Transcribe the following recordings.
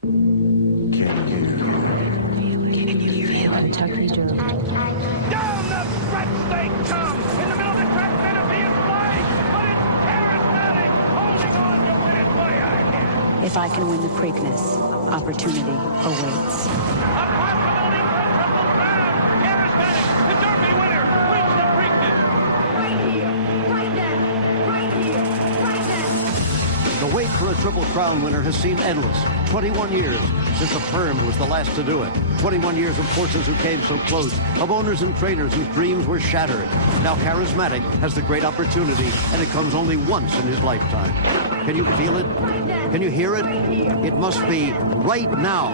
Kentucky Derby. Down the stretch they come. In the middle of the track, Menifee is flying, but it's charismatic, holding on to win it way out here. If I can win the Preakness, opportunity awaits. A possibility for a triple crown. Charismatic, the Derby winner, wins the Preakness. Right here, right now, right here, right now. The wait for a Triple Crown winner has seemed endless. 21 years since Affirmed was the last to do it. 21 years of horses who came so close, of owners and trainers whose dreams were shattered. Now Charismatic has the great opportunity, and it comes only once in his lifetime. Can you feel it? Can you hear it? It must be right now.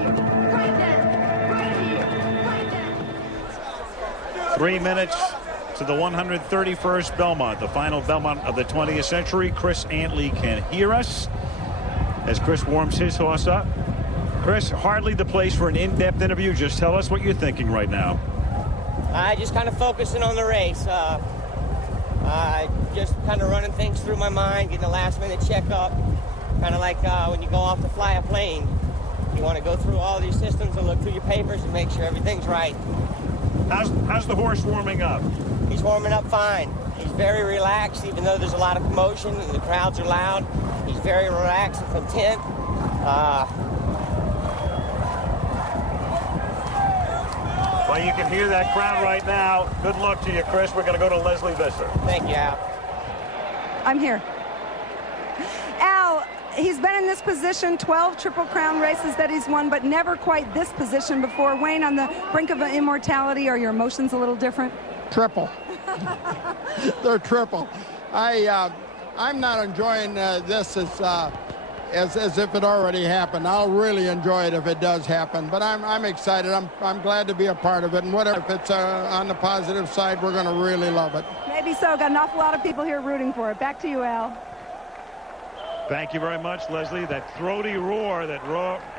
3 minutes to the 131st Belmont, the final Belmont of the 20th century. Chris Antley can hear us as Chris warms his horse up. Chris, hardly the place for an in-depth interview. Just tell us what you're thinking right now. I just kind of focusing on the race. Just kind of running things through my mind, getting a last-minute checkup. Kind of like when you go off to fly a plane. You want to go through all these systems and look through your papers and make sure everything's right. How's the horse warming up? He's warming up fine. He's very relaxed, even though there's a lot of commotion and the crowds are loud. He's very relaxed and content. Well, you can hear that crowd right now. Good luck to you, Chris. We're going to go to Leslie Visser. Thank you, Al. I'm here. Al, he's been in this position 12 Triple Crown races that he's won, but never quite this position before. Wayne, on the brink of immortality, are your emotions a little different? Triple. They're triple. I'm not enjoying this as if it already happened. I'll really enjoy it if it does happen, but I'm excited. I'm glad to be a part of it, and whatever, if it's on the positive side, we're going to really love it. Maybe so. Got an awful lot of people here rooting for it. Back to you, Al. Thank you very much, Leslie. That throaty roar,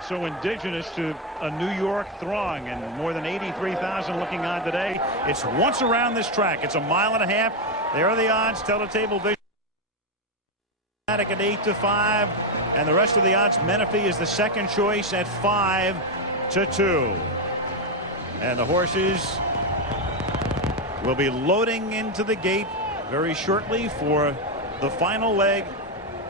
so indigenous to a New York throng, and more than 83,000 looking on today. It's once around this track. It's a mile and a half. There are the odds. Tell-the-table vision at 8-5, and the rest of the odds. Menifee is the second choice at 5-2, and the horses will be loading into the gate very shortly for the final leg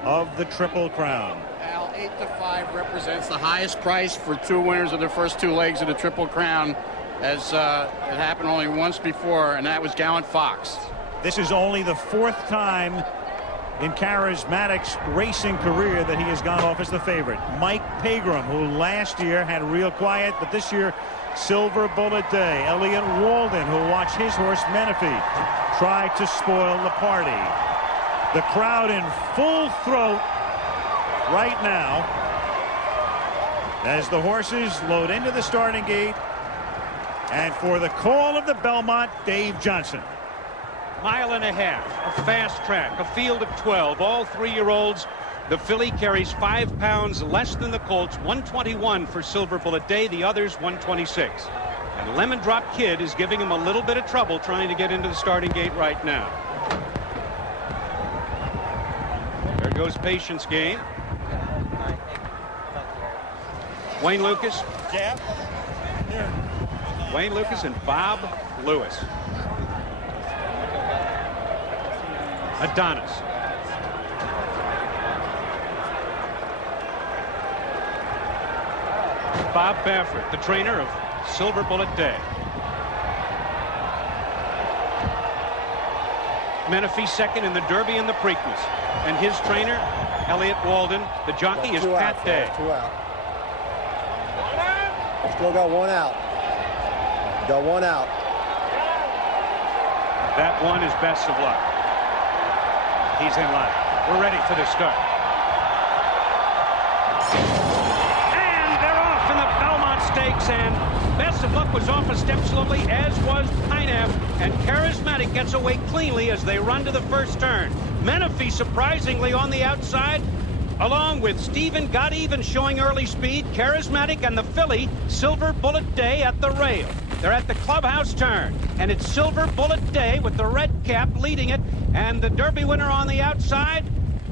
of the Triple Crown. Al, 8-5 represents the highest price for two winners of the first two legs of the Triple Crown, as it happened only once before, and that was Gallant Fox. This is only the fourth time in Charismatic's racing career that he has gone off as the favorite. Mike Pegram, who last year had real quiet, but this year Silver Bullet Day. Elliott Walden, who watched his horse Menifee try to spoil the party. The crowd in full throat right now as the horses load into the starting gate. And for the call of the Belmont, Dave Johnson. Mile and a half, a fast track, a field of 12, all 3-year-olds. The filly carries 5 pounds less than the colts, 121 for Silver Bullet Day, the others 126. And Lemon Drop Kid is giving him a little bit of trouble trying to get into the starting gate right now. There goes Patience Game. Wayne Lucas. Yeah. Wayne Lucas and Bob Lewis. Adonis. Bob Baffert, the trainer of Silver Bullet Day. Menifee second in the Derby and the Preakness. And his trainer, Elliott Walden. The jockey is Pat Day. 2 out. Still got 1 out. Got 1 out. That one is best of luck. He's in line. We're ready for the start. And they're off in the Belmont Stakes, and Best of Luck was off a step slowly, as was Pineham, and Charismatic gets away cleanly as they run to the first turn. Menifee surprisingly on the outside, along with Stephen Got Even showing early speed. Charismatic and the filly Silver Bullet Day at the rail. They're at the clubhouse turn, and it's Silver Bullet Day with the red cap leading it, and the Derby winner on the outside.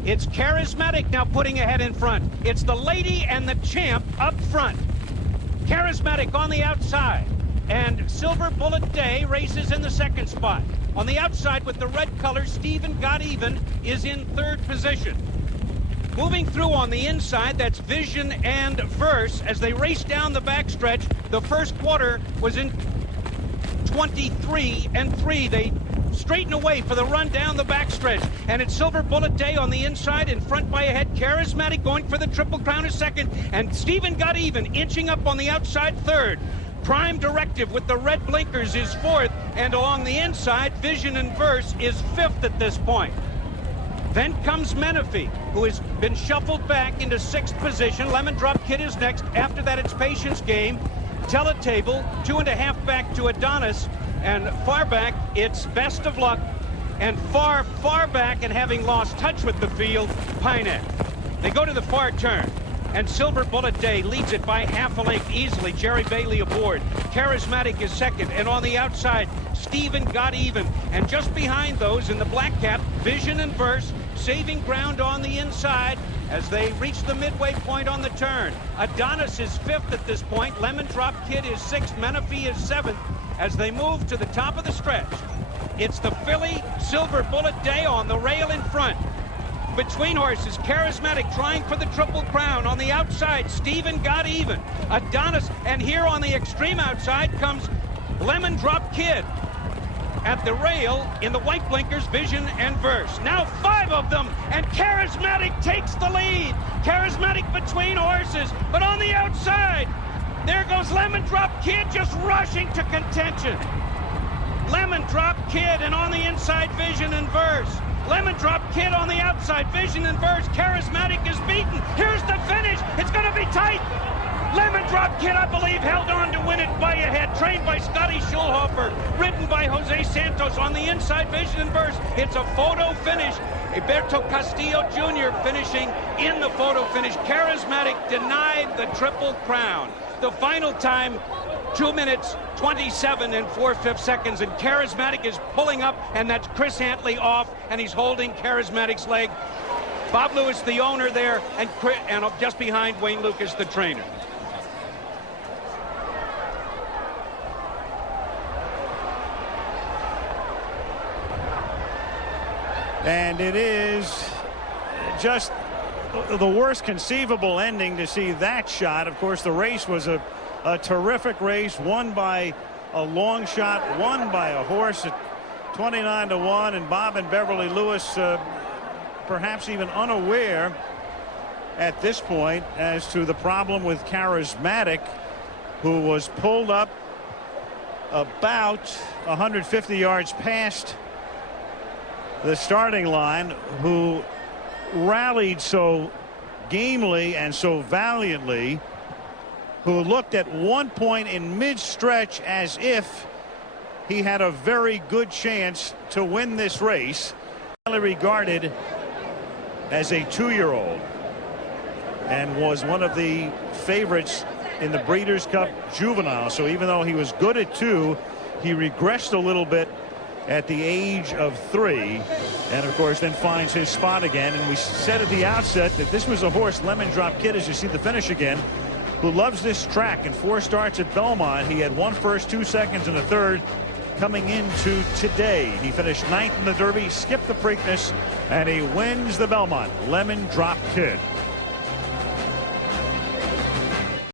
It's Charismatic now putting ahead in front. It's the Lady and the Champ up front. Charismatic on the outside. And Silver Bullet Day races in the second spot. On the outside with the red color, Stephen Got Even is in third position. Moving through on the inside, that's Vision and Verse. As they race down the backstretch, the first quarter was in 23-3. They straighten away for the run down the backstretch. And it's Silver Bullet Day on the inside, in front by a head. Charismatic going for the Triple Crown is second. And Stephen Got Even inching up on the outside third. Prime Directive with the red blinkers is fourth. And along the inside, Vision and Verse is fifth at this point. Then comes Menifee, who has been shuffled back into sixth position. Lemon Drop Kid is next. After that, it's Patience Game. Teletable, 2.5 back to Adonis. And far back, it's Best of Luck. And far, far back, and having lost touch with the field, Pineapple. They go to the far turn. And Silver Bullet Day leads it by half a length easily. Jerry Bailey aboard. Charismatic is second. And on the outside, Stephen Got Even. And just behind those in the black cap, Vision and Verse saving ground on the inside as they reach the midway point on the turn. Adonis is fifth at this point. Lemon Drop Kid is sixth. Menifee is seventh as they move to the top of the stretch. It's the filly Silver Bullet Day on the rail in front. Between horses, Charismatic trying for the Triple Crown. On the outside, Stephen Got Even. Adonis, and here on the extreme outside comes Lemon Drop Kid. At the rail, in the white blinkers, Vision and Verse. Now 5 of them, and Charismatic takes the lead. Charismatic between horses, but on the outside, there goes Lemon Drop Kid just rushing to contention. Lemon Drop Kid, and on the inside, Vision and Verse. Lemon Drop Kid on the outside, Vision and Verse. Charismatic is beaten. Here's the finish. It's going to be tight. Lemon Drop Kid, I believe, held on to win it by a head. Trained by Scotty Schulhofer. Ridden by Jose Santos. On the inside, Vision and Verse. It's a photo finish. Alberto Castillo Jr. finishing in the photo finish. Charismatic denied the Triple Crown. The final time, 2 minutes, 27 and 4/5 seconds, and Charismatic is pulling up, and that's Chris Hantley off, and he's holding Charismatic's leg. Bob Lewis, the owner there, and just behind Wayne Lucas, the trainer. And it is just the worst conceivable ending to see that shot. Of course, the race was a terrific race, won by a long shot, won by a horse at 29-1, and Bob and Beverly Lewis perhaps even unaware at this point as to the problem with Charismatic, who was pulled up about 150 yards past the starting line, who rallied so gamely and so valiantly, who looked at one point in mid-stretch as if he had a very good chance to win this race. Highly regarded as a 2-year-old and was one of the favorites in the Breeders' Cup Juvenile. So even though he was good at 2, he regressed a little bit at the age of 3, and of course then finds his spot again. And we said at the outset that this was a horse, Lemon Drop Kid, as you see the finish again, who loves this track. In 4 starts at Belmont, he had 1 first, 2 seconds, and a third. Coming into today, he finished 9th in the Derby, skipped the Preakness, and he wins the Belmont. Lemon Drop Kid.